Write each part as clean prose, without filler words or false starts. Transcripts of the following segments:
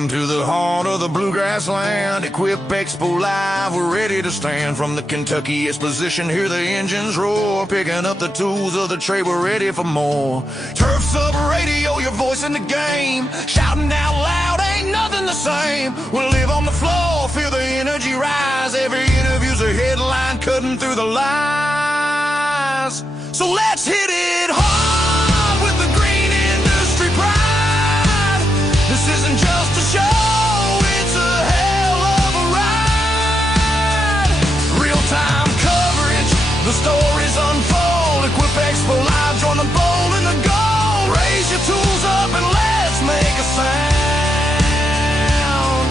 Welcome to the heart of the bluegrass land. Equip Expo Live, we're ready to stand. From the Kentucky Exposition, hear the engines roar. Picking up the tools of the trade, we're ready for more. Turf Sub Radio, your voice in the game. Shouting out loud, ain't nothing the same. We'll live on the floor, feel the energy rise. Every interview's a headline, cutting through the lies. So let's hit it hard with the green industry pride. This isn't just a show, it's a hell of a ride. Real-time coverage, the stories unfold. Equip Expo Live, join the bold and the gold. Raise your tools up and let's make a sound.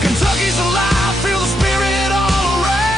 Kentucky's alive, feel the spirit all around.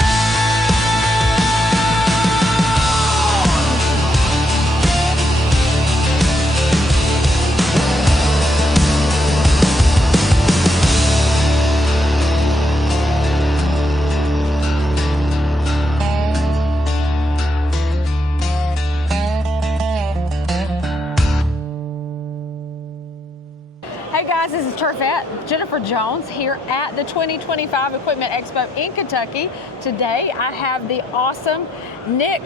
Hey guys, this is Turfette, Jennifer Jones here at the 2025 Equipment Expo in Kentucky. Today I have the awesome Nick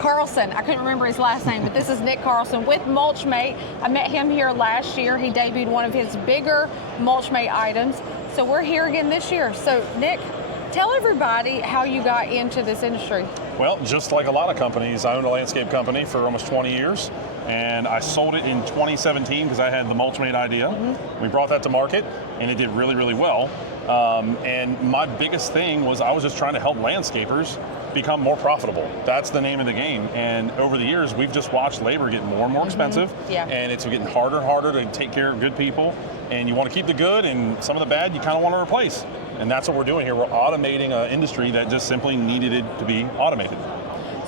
Carlson. I couldn't remember his last name, but this is Nick Carlson with Mulchmate. I met him here last year. He debuted one of his bigger Mulchmate items. So we're here again this year. So Nick, tell everybody how you got into this industry. Well, just like a lot of companies, I owned a landscape company for almost 20 years, and I sold it in 2017 because I had the Mulchmate idea. We brought that to market, and it did really, really well. And my biggest thing was I was just trying to help landscapers become more profitable. That's the name of the game. And over the years, we've just watched labor get more and more expensive, and it's getting harder and harder to take care of good people. And you want to keep the good, and some of the bad you kind of want to replace. And that's what we're doing here. We're automating an industry that just simply needed it to be automated.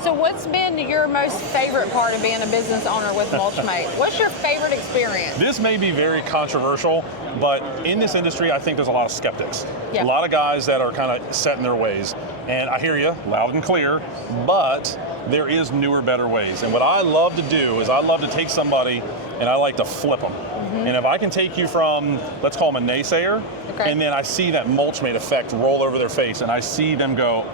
So what's been your most favorite part of being a business owner with Mulchmate? What's your favorite experience? This may be very controversial, but in this industry, I think there's a lot of skeptics. Yeah. A lot of guys that are kind of set in their ways. And I hear you loud and clear, but there is newer, better ways. And what I love to do is I love to take somebody and I like to flip them. And if I can take you from, let's call them a naysayer, and then I see that Mulchmate effect roll over their face and I see them go,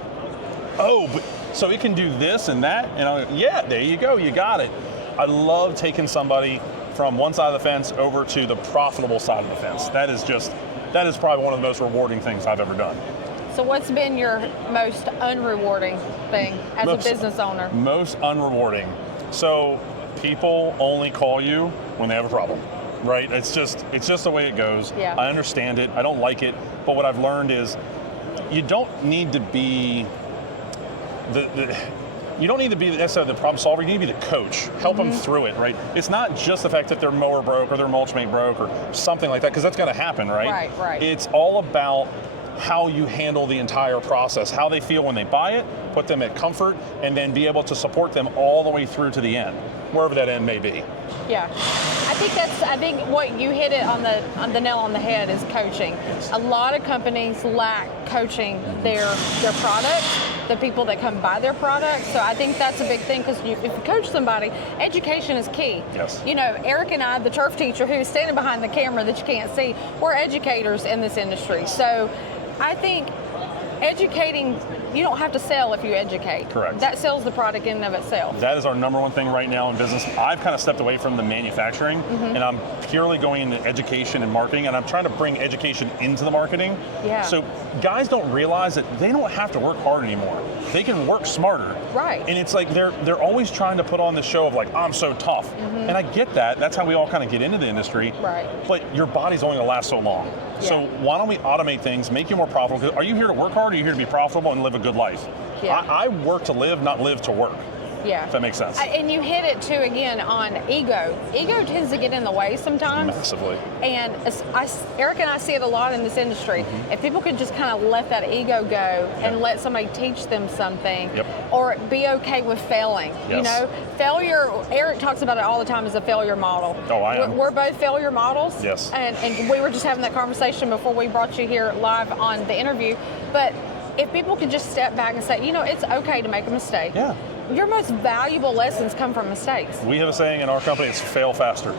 oh, but so it can do this and that, and I'm like, yeah, there you go, you got it. I love taking somebody from one side of the fence over to the profitable side of the fence. That is probably one of the most rewarding things I've ever done. So what's been your most unrewarding thing as a business owner? Most unrewarding. So people only call you when they have a problem, right? It's just the way it goes. Yeah. I understand it, I don't like it, but what I've learned is you don't need to be you don't need to be necessarily the problem solver. You need to be the coach. Help them through it, right? It's not just the fact that their mower broke or their Mulchmate broke or something like that, because that's going to happen, right? Right. It's all about how you handle the entire process, how they feel when they buy it, put them at comfort, and then be able to support them all the way through to the end, wherever that end may be. Yeah, I think what you hit it on the nail on the head is coaching. A lot of companies lack coaching their product, the people that come buy their product. So I think that's a big thing, because if you coach somebody, education is key. Yes. You know, Eric and I, the turf teacher who's standing behind the camera that you can't see, we're educators in this industry. So I think educating, you don't have to sell if you educate. Correct. That sells the product in and of itself. That is our number one thing right now in business. I've kind of stepped away from the manufacturing, and I'm purely going into education and marketing, and I'm trying to bring education into the marketing. Yeah. So guys don't realize that they don't have to work hard anymore. They can work smarter. Right. And it's like they're always trying to put on the show of like, I'm so tough. And I get that. That's how we all kind of get into the industry. Right. But your body's only going to last so long. Yeah. So why don't we automate things, make you more profitable? 'Cause are you here to work hard, or are you here to be profitable and live a good life? Yeah. I work to live, not live to work. Yeah. If that makes sense. And you hit it too again on ego. Ego tends to get in the way sometimes. Massively. And Eric and I see it a lot in this industry. If people could just kind of let that ego go and let somebody teach them something, or be okay with failing. Yes. You know, failure, Eric talks about it all the time as a failure model. Oh, I am. We're both failure models. Yes. And we were just having that conversation before we brought you here live on the interview. But if people could just step back and say, you know, it's okay to make a mistake. Yeah. Your most valuable lessons come from mistakes. We have a saying in our company, it's fail faster.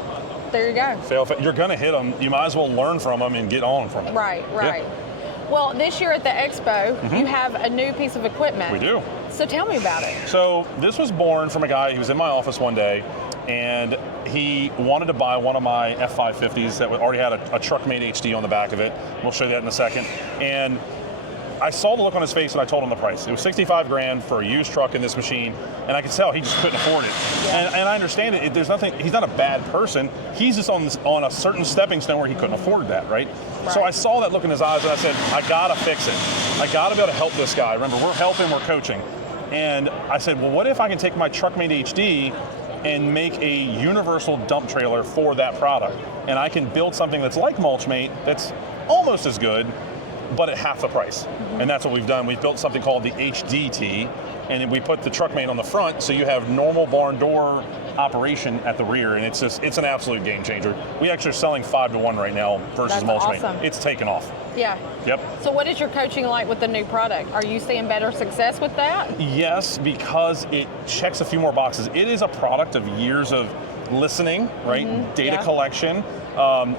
there you go. Fail. You're going to hit them. You might as well learn from them and get on from it. Right. Yeah. Well, this year at the Expo, you have a new piece of equipment. We do. So tell me about it. So this was born from a guy who was in my office one day, and he wanted to buy one of my F550s that already had a truck-made HD on the back of it. We'll show you that in a second. And I saw the look on his face and I told him the price. It was 65 grand for a used truck in this machine, and I could tell he just couldn't afford it. Yeah. And I understand it. There's nothing. He's not a bad person. He's just on a certain stepping stone where he couldn't afford that, right? So I saw that look in his eyes and I said, I gotta fix it. I gotta be able to help this guy. Remember, we're helping, we're coaching. And I said, well, what if I can take my truck-made HD and make a universal dump trailer for that product? And I can build something that's like Mulchmate, that's almost as good, but at half the price. And that's what we've done. We've built something called the HDT, and we put the truck-mate on the front, so you have normal barn door operation at the rear, and it's an absolute game changer. We actually are selling 5-to-1 right now versus Mulchmate. Awesome. It's taken off. Yeah. Yep. So what is your coaching like with the new product? Are you seeing better success with that? Yes, because it checks a few more boxes. It is a product of years of listening, right? Data collection,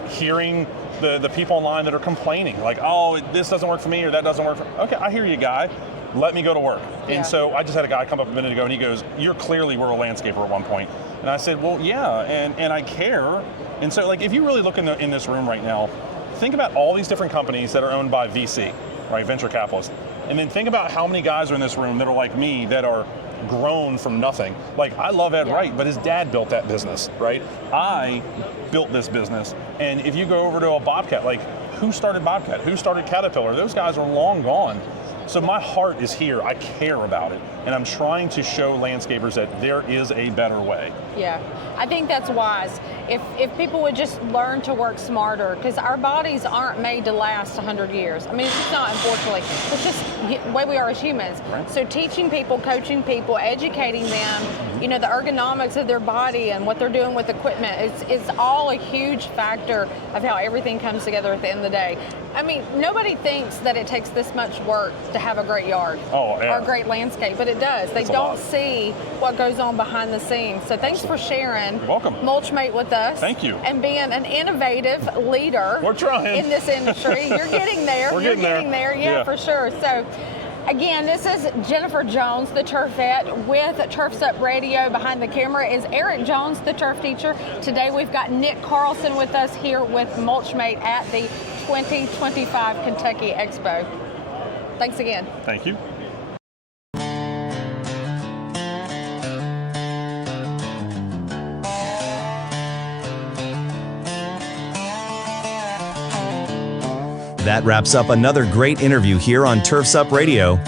hearing the people online that are complaining, like, oh, this doesn't work for me or that doesn't work for me. Okay, I hear you, guy. Let me go to work. Yeah. And so I just had a guy come up a minute ago and he goes, you're clearly were a landscaper at one point. And I said, well, yeah, and I care. And so, like, if you really look in this room right now, think about all these different companies that are owned by VC, right, venture capitalists. And then think about how many guys are in this room that are like me, that are grown from nothing. Like, I love Ed Wright, but his dad built that business, right? I built this business. And if you go over to a Bobcat, like, who started Bobcat? Who started Caterpillar? Those guys are long gone. So my heart is here. I care about it. And I'm trying to show landscapers that there is a better way. Yeah, I think that's wise. If people would just learn to work smarter, because our bodies aren't made to last 100 years. I mean, it's just not, unfortunately. It's just the way we are as humans. Right. So teaching people, coaching people, educating them, you know, the ergonomics of their body and what they're doing with equipment, it's all a huge factor of how everything comes together at the end of the day. I mean, nobody thinks that it takes this much work to have a great yard or a great landscape, but it does. They don't see what goes on behind the scenes. So thanks for sharing Mulchmate with us. Thank you. And being an innovative leader We're trying. in this industry. You're getting there. We're You're getting there. Yeah, for sure. So again, this is Jennifer Jones, the Turfette, with Turf's Up Radio. Behind the camera is Eric Jones, the turf teacher. Today we've got Nick Carlson with us here with Mulchmate at the 2025 Kentucky Expo. Thanks again. Thank you. That wraps up another great interview here on Turf's Up Radio.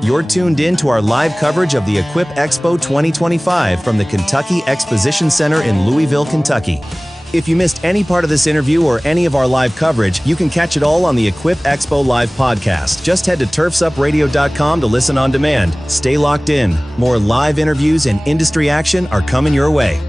You're tuned in to our live coverage of the Equip Expo 2025 from the Kentucky Exposition Center in Louisville, Kentucky. If you missed any part of this interview or any of our live coverage, you can catch it all on the Equip Expo Live podcast. Just head to turfsupradio.com to listen on demand. Stay locked in. More live interviews and industry action are coming your way.